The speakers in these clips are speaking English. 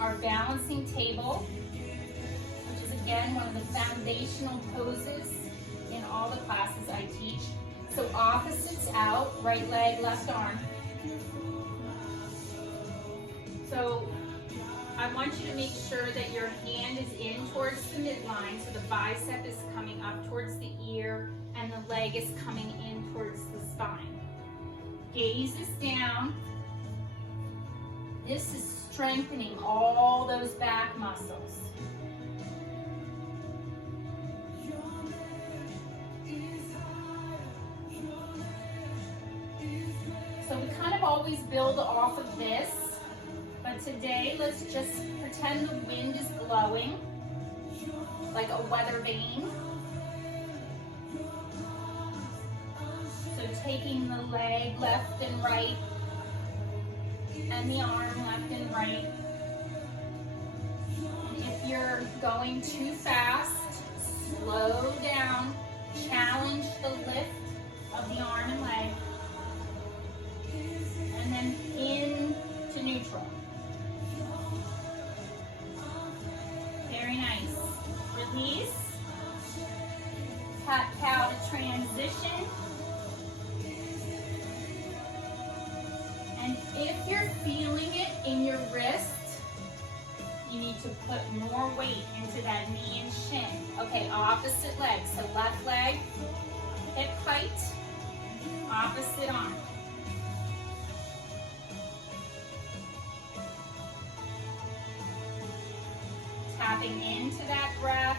our balancing table, which is again one of the foundational poses in all the classes I teach. So opposites out, right leg, left arm. So I want you to make sure that your hand is in towards the midline, so the bicep is coming up towards the ear and the leg is coming in towards the spine. Gaze is down. This is strengthening all those back muscles. So we kind of always build off of this. But today, let's just pretend the wind is blowing like a weather vane. So taking the leg left and right, and the arm left and right. And if you're going too fast, slow down, challenge the lift of the arm and leg, and then into neutral. Very nice. Release. Cat-cow to transition. And if you're feeling it in your wrist, you need to put more weight into that knee and shin. Okay, opposite leg. So left leg, hip height, opposite arm. Tapping into that breath.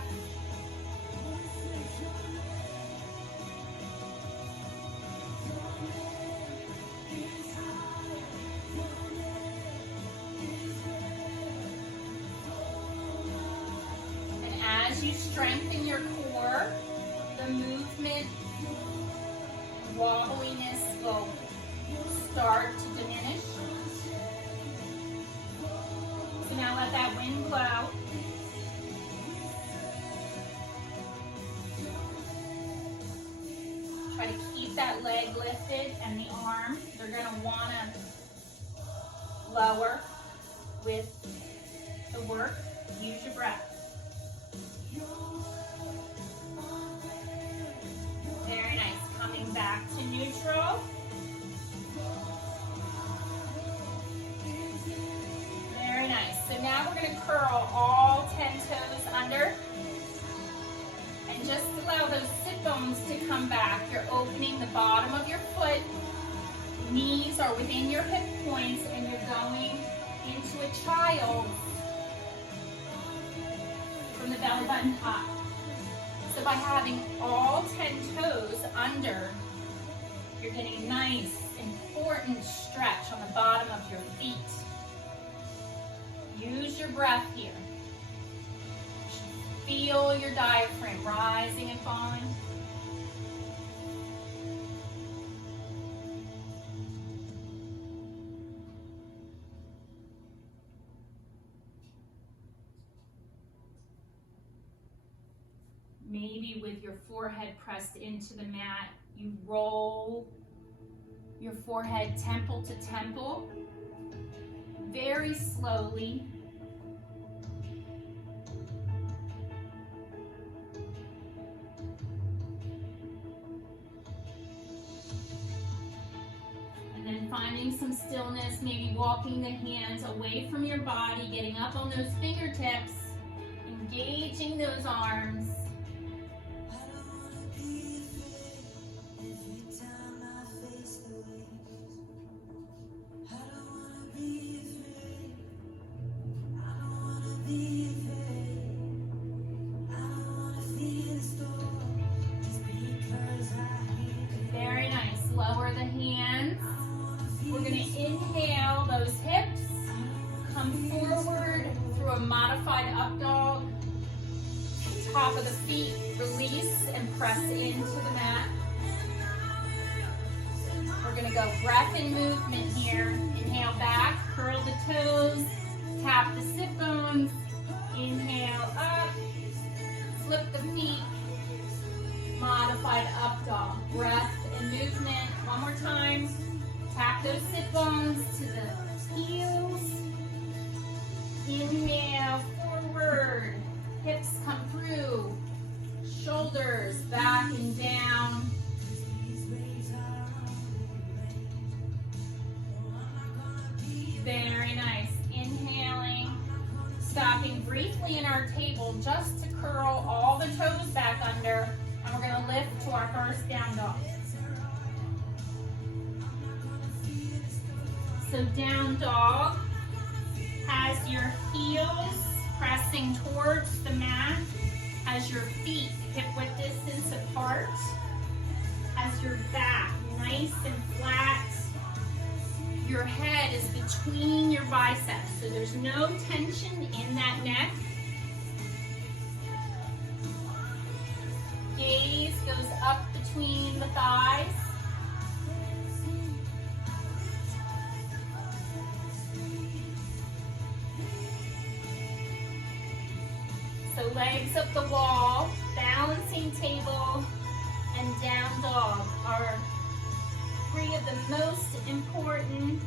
And as you strengthen your core, the movement and wobbliness will start to diminish. So now let that wind blow. Try to keep that leg lifted and the arm. You're going to want to lower with the work. Use your breath. Very nice. Coming back to neutral. Very nice. So now we're going to curl all 10 toes under. And just allow those sit bones to come back. You're opening the bottom of your foot. Knees are within your hip points and you're going into a child from the belly button up. So by having all 10 toes under, you're getting a nice, important stretch on the bottom of your feet. Use your breath here. Feel your diaphragm rising and falling. Maybe with your forehead pressed into the mat, you roll your forehead temple to temple, very slowly. Finding some stillness, maybe walking the hands away from your body, getting up on those fingertips, engaging those arms. Very nice. Lower the hands. We're going to inhale those hips, come forward through a modified up dog, top of the feet, release and press into the mat. We're going to go breath and movement here. Inhale back, curl the toes, tap the sit bones, inhale up, flip the feet, modified up dog, breath and movement. One more time. Tap those sit bones to the heels. Inhale, forward. Hips come through. Shoulders back and down. Very nice. Inhaling. Stopping briefly in our table just to curl all the toes back under. And we're going to lift to our first down dog. So down dog has your heels pressing towards the mat, has your feet hip-width distance apart, has your back nice and flat. Your head is between your biceps, so there's no tension in that neck. Gaze goes up between the thighs. So legs up the wall, balancing table, and down dog are three of the most important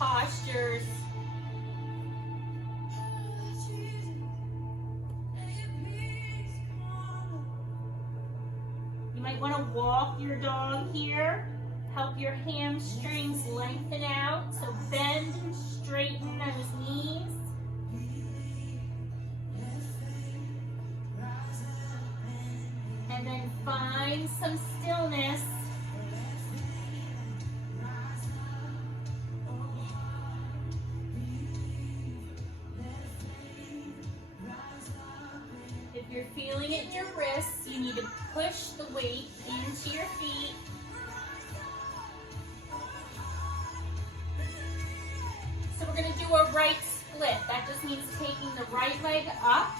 postures. You might want to walk your dog here. Help your hamstrings lengthen out. So bend and straighten those knees. And then find some stillness. If you're feeling it in your wrists, you need to push the weight into your feet. So we're going to do a right split. That just means taking the right leg up.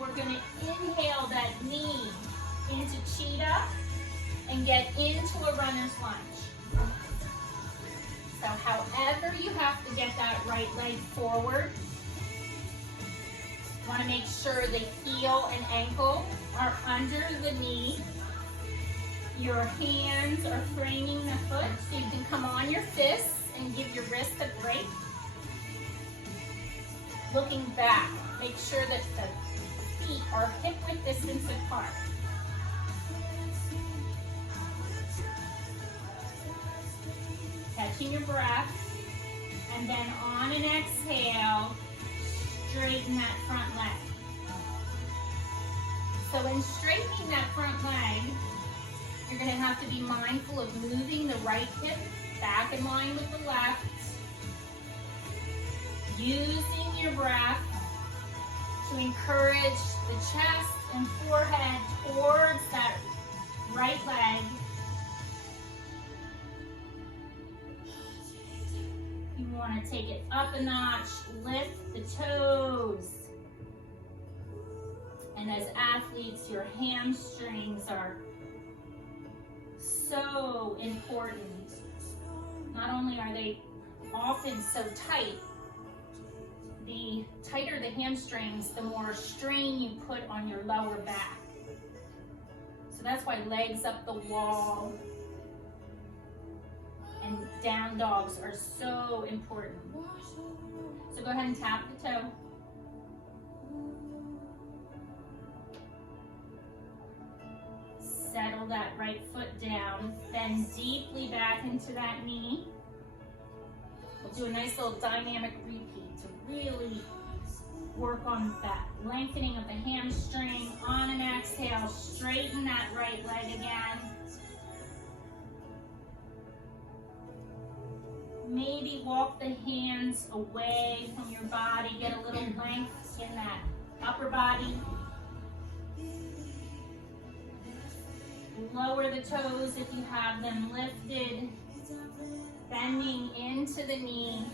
We're going to inhale that knee into cheetah and get into a runner's lunge. So however you have to get that right leg forward, you want to make sure the heel and ankle are under the knee. Your hands are framing the foot, so you can come on your fists and give your wrist a break. Looking back, make sure that the feet are hip-width distance apart. Catching your breath, and then on an exhale, straighten that front leg. So in straightening that front leg, you're going to have to be mindful of moving the right hip back in line with the left, using your breath to encourage the chest and forehead towards that right leg. You want to take it up a notch, lift the toes. And as athletes, your hamstrings are so important. Not only are they often so tight, the tighter the hamstrings, the more strain you put on your lower back. So that's why legs up the wall and down dogs are so important. So go ahead and tap the toe. Settle that right foot down, bend deeply back into that knee. We'll do a nice little dynamic repeat to really work on that lengthening of the hamstring. On an exhale, straighten that right leg again. Maybe walk the hands away from your body, get a little length in that upper body. Lower the toes if you have them lifted, bending into the knee.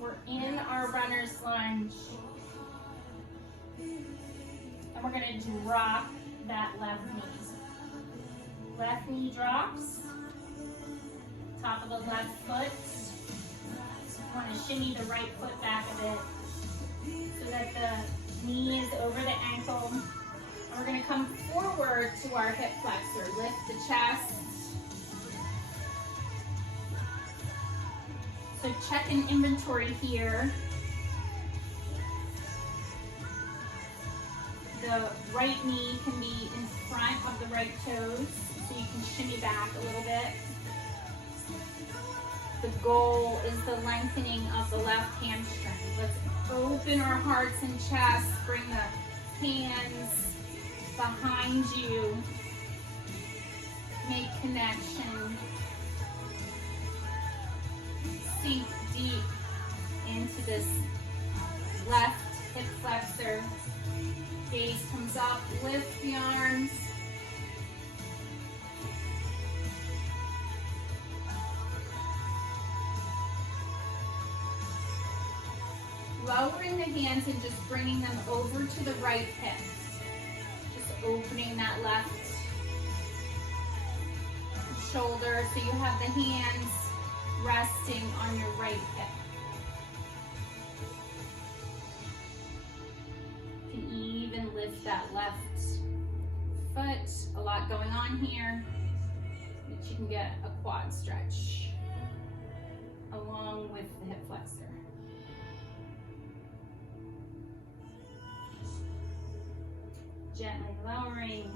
We're in our runner's lunge. And we're going to drop that left knee. Left knee drops. Top of the left foot. You want to shimmy the right foot back a bit so that the knee is over the ankle. And we're going to come forward to our hip flexor. Lift the chest. So check an inventory here. The right knee can be in front of the right toes, so you can shimmy back a little bit. The goal is the lengthening of the left hamstring. Let's open our hearts and chest, bring the hands behind you, make connection, sink deep into this left hip flexor. Gaze comes up, lift the arms. Lowering the hands and just bringing them over to the right hip. Just opening that left shoulder so you have the hands resting on your right hip. You can even lift that left foot. A lot going on here, but you can get a quad stretch along with the hip flexor. Gently lowering,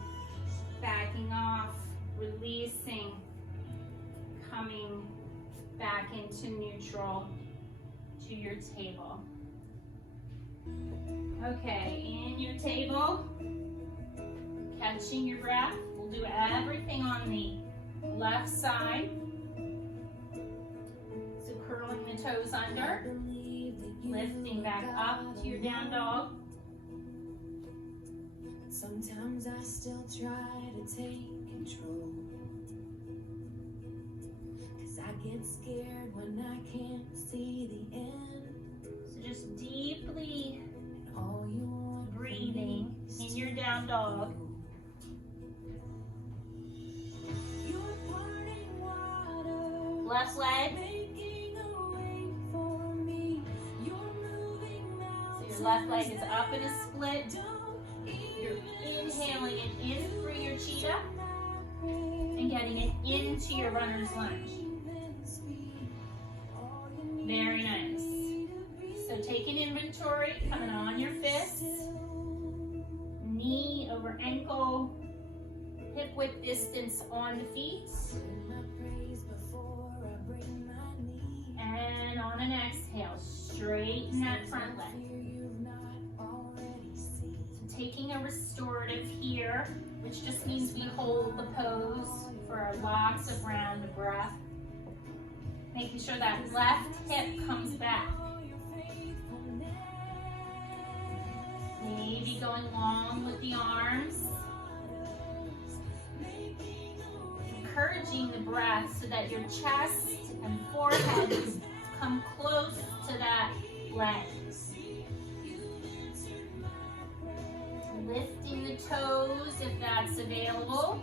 backing off, releasing, coming back into neutral to your table. Okay, in your table, catching your breath. We'll do everything on the left side. So curling the toes under, lifting back up to your down dog. Sometimes I still try to take control, 'cause I get scared when I can't see the end. So just deeply And all you want breathing in your down dog. You're parting water, Left leg. making a way for me. You're moving So mountains. your left leg is up in a split. Don't You're inhaling it in through your cheetah and getting it into your runner's lunge. Very nice. So take an inventory, coming on your fists, knee over ankle, hip width distance on the feet, and on an exhale, straighten that front leg. Taking a restorative here, which just means we hold the pose for lots of round of breath. Making sure that left hip comes back. Maybe going long with the arms. Encouraging the breath so that your chest and forehead come close to that leg. Lifting the toes if that's available.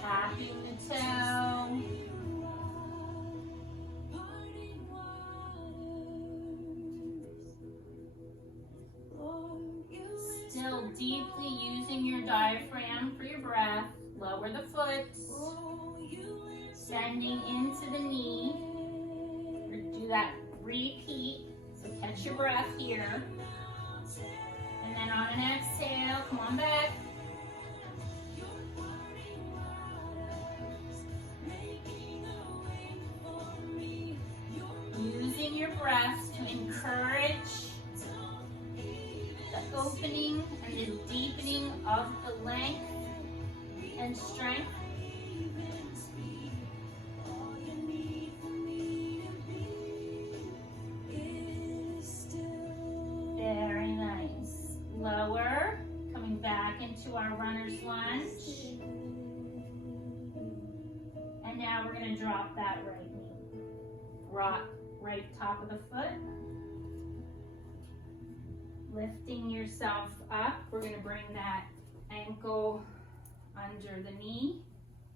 Tapping the toe. Still deeply using your diaphragm for your breath. Lower the foot. Bending into the knee. Do that repeat. So catch your breath here. And then on an exhale, come on back. Using your breath to encourage the opening and the deepening of the length and strength. Very nice. Lower, coming back into our runner's lunge. And now we're going to drop that right knee. Rock right top of the foot. Lifting yourself up. We're going to bring that ankle under the knee.